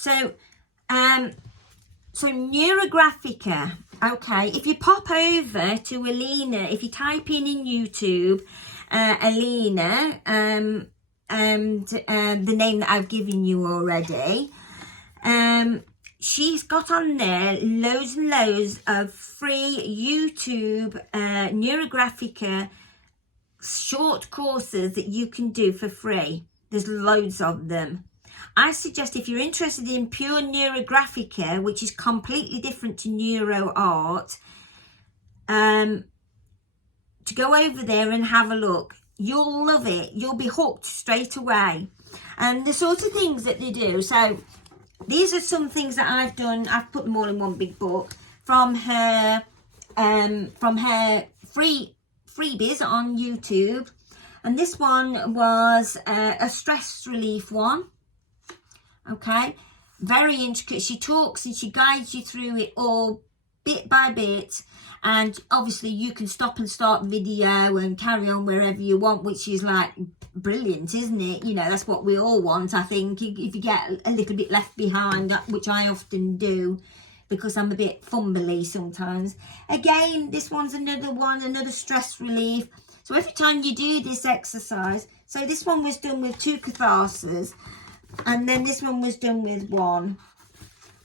So NEUROGRAPHICA. Okay, if you pop over to Alina, if you type in YouTube Alina, and the name that I've given you already, she's got on there loads and loads of free YouTube NEUROGRAPHICA short courses that you can do for free. There's loads of them. I suggest if you're interested in pure NEUROGRAPHICA, which is completely different to NEURO ART, to go over there and have a look. You'll love it. You'll be hooked straight away. And the sort of things that they do. So these are some things that I've done. I've put them all in one big book from her freebies on YouTube. And this one was a stress relief one. Okay, very intricate. She talks and she guides you through it all bit by bit, and obviously you can stop and start video and carry on wherever you want, which is like brilliant, isn't it? You know, that's what we all want, I think, if you get a little bit left behind, which I often do because I'm a bit fumbly sometimes. Again, this one's another stress relief. So every time you do this exercise, so this one was done with 2 catharses, and then this one was done with 1,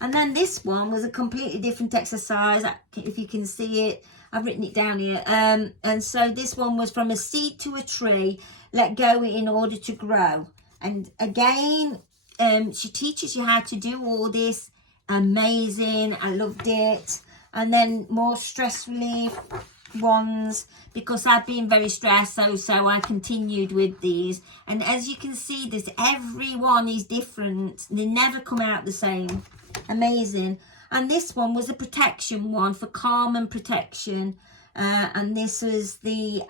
and then this one was a completely different exercise. If you can see it, I've written it down here. And so this one was from a seed to a tree, let go in order to grow. And again, she teaches you how to do all this. Amazing, I loved it. And then more stress relief ones, because I've been very stressed, so I continued with these. And as you can see, this every one is different. They never come out the same. Amazing. And this one was a protection one for calm and protection, and this was the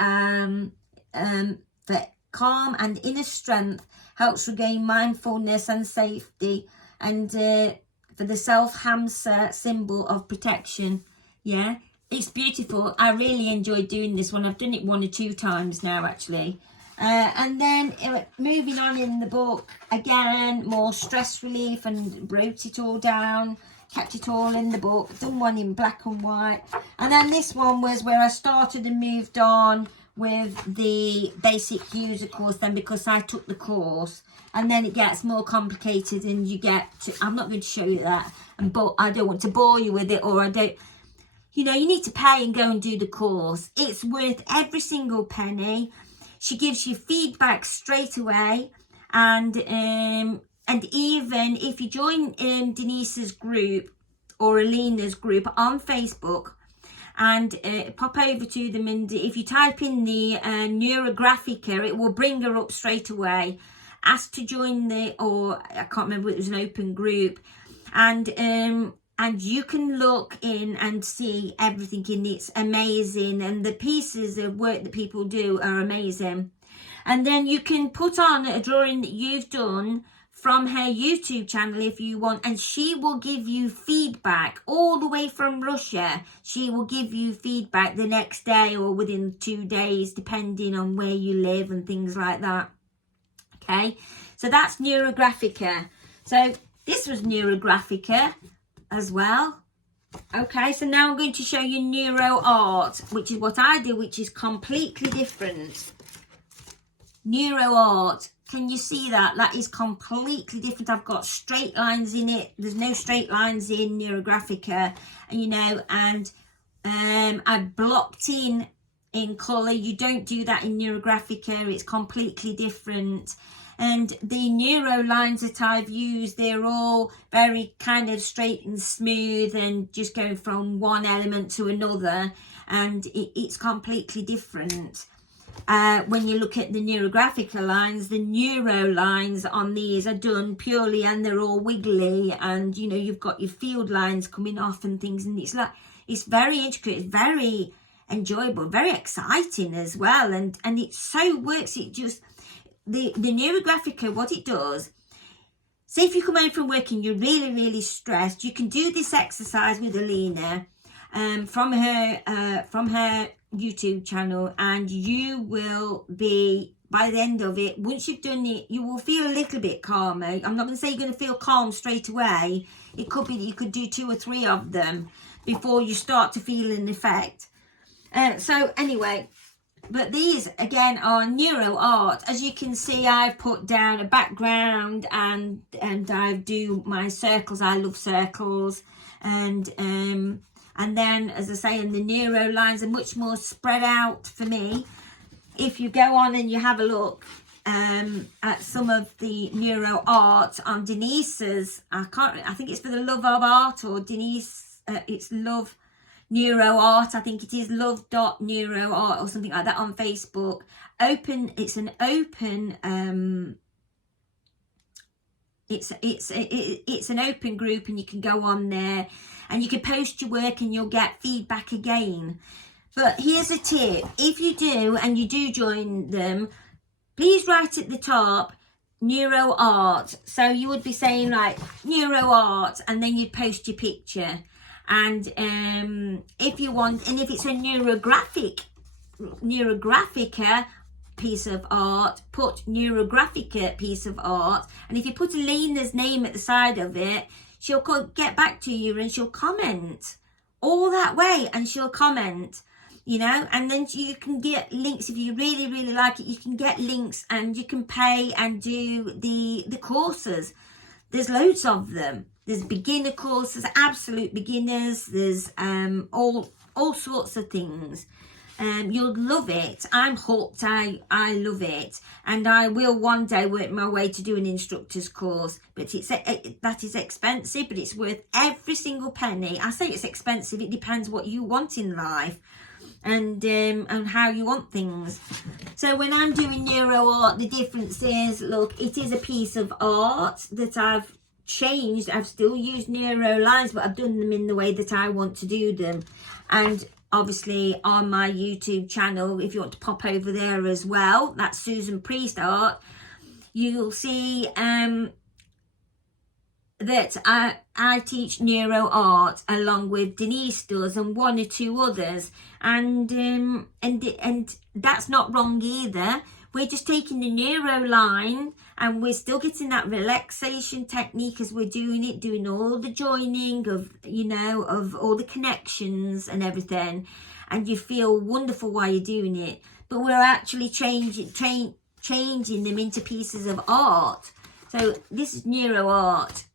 for calm and inner strength, helps regain mindfulness and safety, and for the self-hamster symbol of protection. Yeah, it's beautiful. I really enjoyed doing this one. I've done it 1 or 2 times now, actually. And then moving on in the book, again, more stress relief, and wrote it all down, kept it all in the book, done one in black and white. And then this one was where I started and moved on with the basic user course then, because I took the course, and then it gets more complicated, and you get to, I'm not going to show you that, but I don't want to bore you with it, or I don't, you know, you need to pay and go and do the course. It's worth every single penny. She gives you feedback straight away, and even if you join Denise's group or Alina's group on Facebook, and pop over to them, and if you type in the NEUROGRAPHICA, it will bring her up straight away. Ask to join or I can't remember, it was an open group, and you can look in and see everything in it. It's amazing, and the pieces of work that people do are amazing. And then you can put on a drawing that you've done from her YouTube channel if you want, and she will give you feedback all the way from Russia. She will give you feedback the next day or within 2 days, depending on where you live and things like that. Okay, so that's NEUROGRAPHICA. So this was NEUROGRAPHICA as well. Okay, so now I'm going to show you NEURO ART, which is what I do, which is completely different. NEURO ART, can you see that? That is completely different. I've got straight lines in it. There's no straight lines in NEUROGRAPHICA, you know, and I've blocked in colour. You don't do that in NEUROGRAPHICA. It's completely different. And the neuro lines that I've used, they're all very kind of straight and smooth, and just going from one element to another, and it's completely different. When you look at the NEUROGRAPHICA lines, the neuro lines on these are done purely, and they're all wiggly, and you know, you've got your field lines coming off and things, and it's like, it's very intricate, it's very enjoyable, very exciting as well, and it so works. It just, the NEUROGRAPHICA, what it does, say if you come home from work and you're really stressed, you can do this exercise with Alina from her YouTube channel, and you will be, by the end of it, once you've done it, you will feel a little bit calmer. I'm not going to say you're going to feel calm straight away. It could be that you could do 2 or 3 of them before you start to feel an effect. So anyway, but these again are neuro art. As you can see, I've put down a background, and I do my circles. I love circles, and then, as I say, and the neuro lines are much more spread out for me. If you go on and you have a look at some of the neuro art on Denise's, I think it's For the Love of Art, or Denise, it's Love Neuro Art, I think it is, love.neuroart or something like that on Facebook. It's an open group, and you can go on there and you can post your work and you'll get feedback again. But here's a tip: if you do and you do join them, please write at the top neuro art. So you would be saying like neuro art, and then you'd post your picture. And if you want, and if it's a NEUROGRAPHICA piece of art, put NEUROGRAPHICA piece of art. And if you put Alina's name at the side of it, she'll get back to you and she'll comment all that way, and she'll comment, you know. And then you can get links if you really, really like it. You can get links, and you can pay and do the courses. There's loads of them. There's beginner courses, absolute beginners. There's all sorts of things. You'll love it. I'm hooked. I love it, and I will one day work my way to do an instructor's course. But that is expensive, but it's worth every single penny. I say it's expensive. It depends what you want in life, and how you want things. So when I'm doing neuro art, the difference is, look, it is a piece of art that I've changed. I've still used neuro lines, but I've done them in the way that I want to do them. And obviously on my YouTube channel, if you want to pop over there as well, that's Susan Priest Art, you'll see that I teach neuro art along with Denise does, and 1 or 2 others, and that's not wrong either. We're just taking the neuro line, and we're still getting that relaxation technique as we're doing all the joining of, you know, of all the connections and everything, and you feel wonderful while you're doing it. But we're actually changing them into pieces of art. So this is neuro art.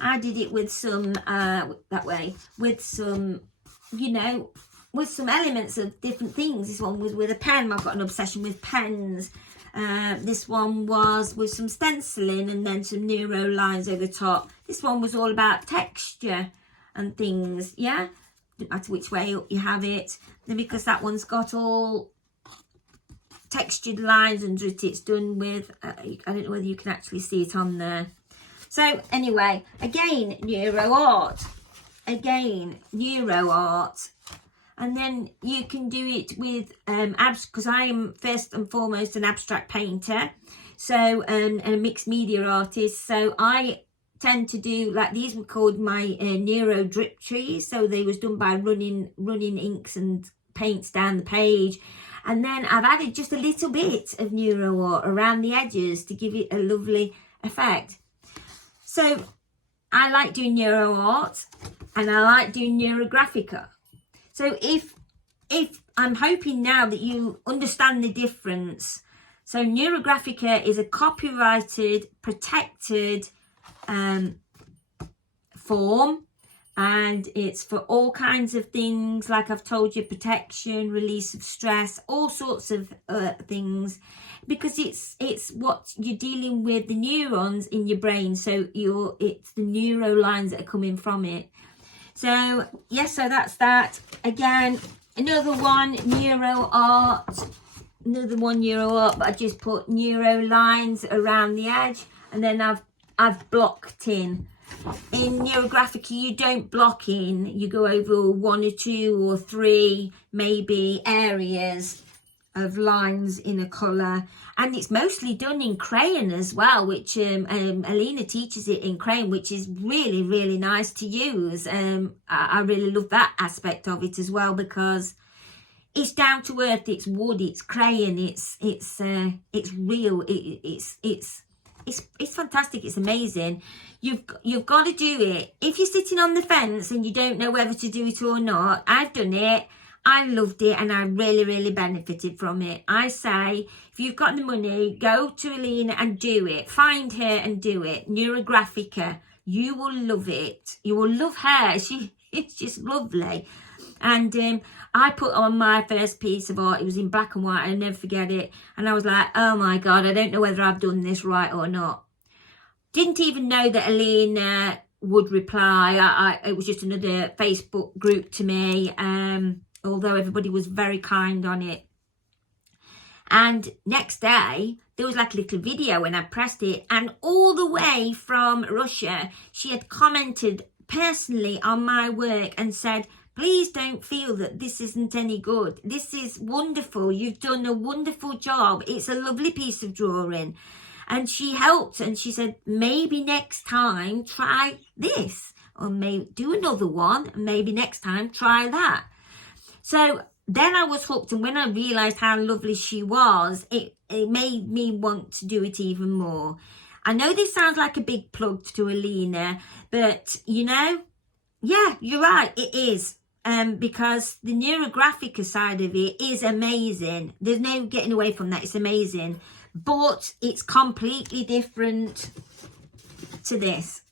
I did it with some that way, with some, you know, with some elements of different things. This one was with a pen. I've got an obsession with pens. This one was with some stenciling and then some neuro lines over the top. This one was all about texture and things, yeah? No matter which way up you have it. Then because that one's got all textured lines under it, it's done with, I don't know whether you can actually see it on there. So anyway, again, neuro art. Again, neuro art. And then you can do it with because I am first and foremost an abstract painter, so and a mixed media artist. So I tend to do, like, these were called my neuro drip trees. So they was done by running inks and paints down the page, and then I've added just a little bit of neuro art around the edges to give it a lovely effect. So I like doing neuro art, and I like doing NEUROGRAPHICA. So if I'm hoping now that you understand the difference. So NEUROGRAPHICA is a copyrighted, protected form, and it's for all kinds of things, like I've told you, protection, release of stress, all sorts of things, because it's what you're dealing with, the neurons in your brain. So it's the neuro lines that are coming from it. So yes, so that's that. Again, another one, neuro art, but I just put neuro lines around the edge, and then I've blocked in. In NEUROGRAPHICA, you don't block in, you go over 1 or 2 or 3 maybe areas of lines in a colour, and it's mostly done in crayon as well, which Alina teaches it in crayon, which is really, really nice to use. I really love that aspect of it as well, because it's down to earth, it's wood, it's crayon, it's real, it's fantastic, it's amazing. You've got to do it. If you're sitting on the fence and you don't know whether to do it or not, I've done it. I loved it and I really benefited from it. I say, if you've got the money, go to Alina and do it. Find her and do it. NEUROGRAPHICA. You will love it. You will love her. It's just lovely. And I put on my first piece of art. It was in black and white. I'll never forget it. And I was like, oh my God, I don't know whether I've done this right or not. Didn't even know that Alina would reply. It was just another Facebook group to me. Although everybody was very kind on it. And next day, there was like a little video when I pressed it. And all the way from Russia, she had commented personally on my work and said, please don't feel that this isn't any good. This is wonderful. You've done a wonderful job. It's a lovely piece of drawing. And she helped and she said, maybe next time try this. Or maybe do another one. And maybe next time try that. So then I was hooked, and when I realised how lovely she was, it made me want to do it even more. I know this sounds like a big plug to Alina, but you know, yeah, you're right, it is. Because the NEUROGRAPHICA side of it is amazing. There's no getting away from that, it's amazing. But it's completely different to this.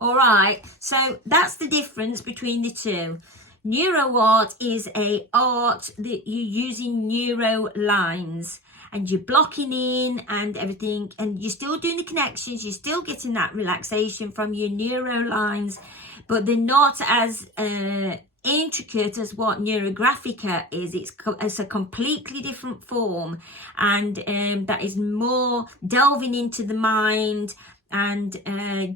All right, so that's the difference between the two. Neuro art is a art that you're using neuro lines and you're blocking in and everything, and you're still doing the connections, you're still getting that relaxation from your neuro lines, but they're not as intricate as what NEUROGRAPHICA is. It's a completely different form, and that is more delving into the mind and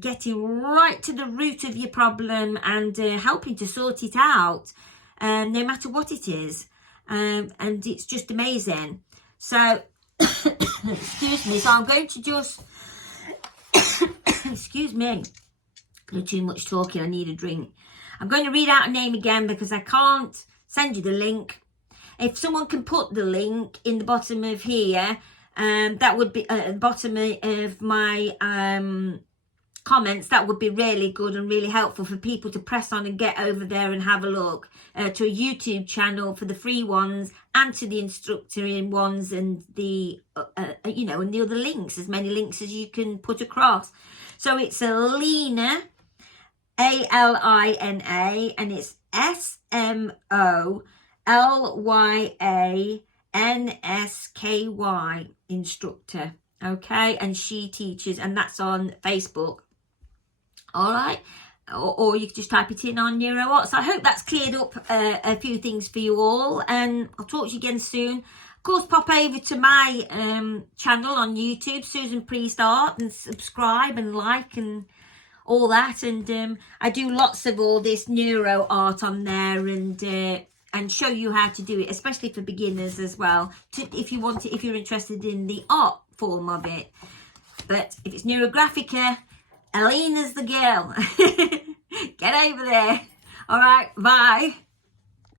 getting right to the root of your problem and helping to sort it out, no matter what it is. And it's just amazing. So, excuse me, so I'm going to just, excuse me, too much talking, I need a drink. I'm going to read out a name again because I can't send you the link. If someone can put the link in the bottom of here, that would be at the bottom of my comments. That would be really good and really helpful for people to press on and get over there and have a look to a YouTube channel for the free ones and to the instructor ones and the you know, and the other links, as many links as you can put across. So it's Alina, Alina, and it's SMOLYANSKY instructor. Okay, and she teaches, and that's on Facebook. All right, or you can just type it in on Neuro Art. So I hope that's cleared up a few things for you all, and I'll talk to you again soon. Of course, pop over to my channel on YouTube, Susan Priest Art, and subscribe and like and all that. And I do lots of all this neuro art on there, and show you how to do it, especially for beginners as well, if you want it, if you're interested in the art form of it. But if it's NEUROGRAPHICA, Alina's the girl. Get over there. All right, bye.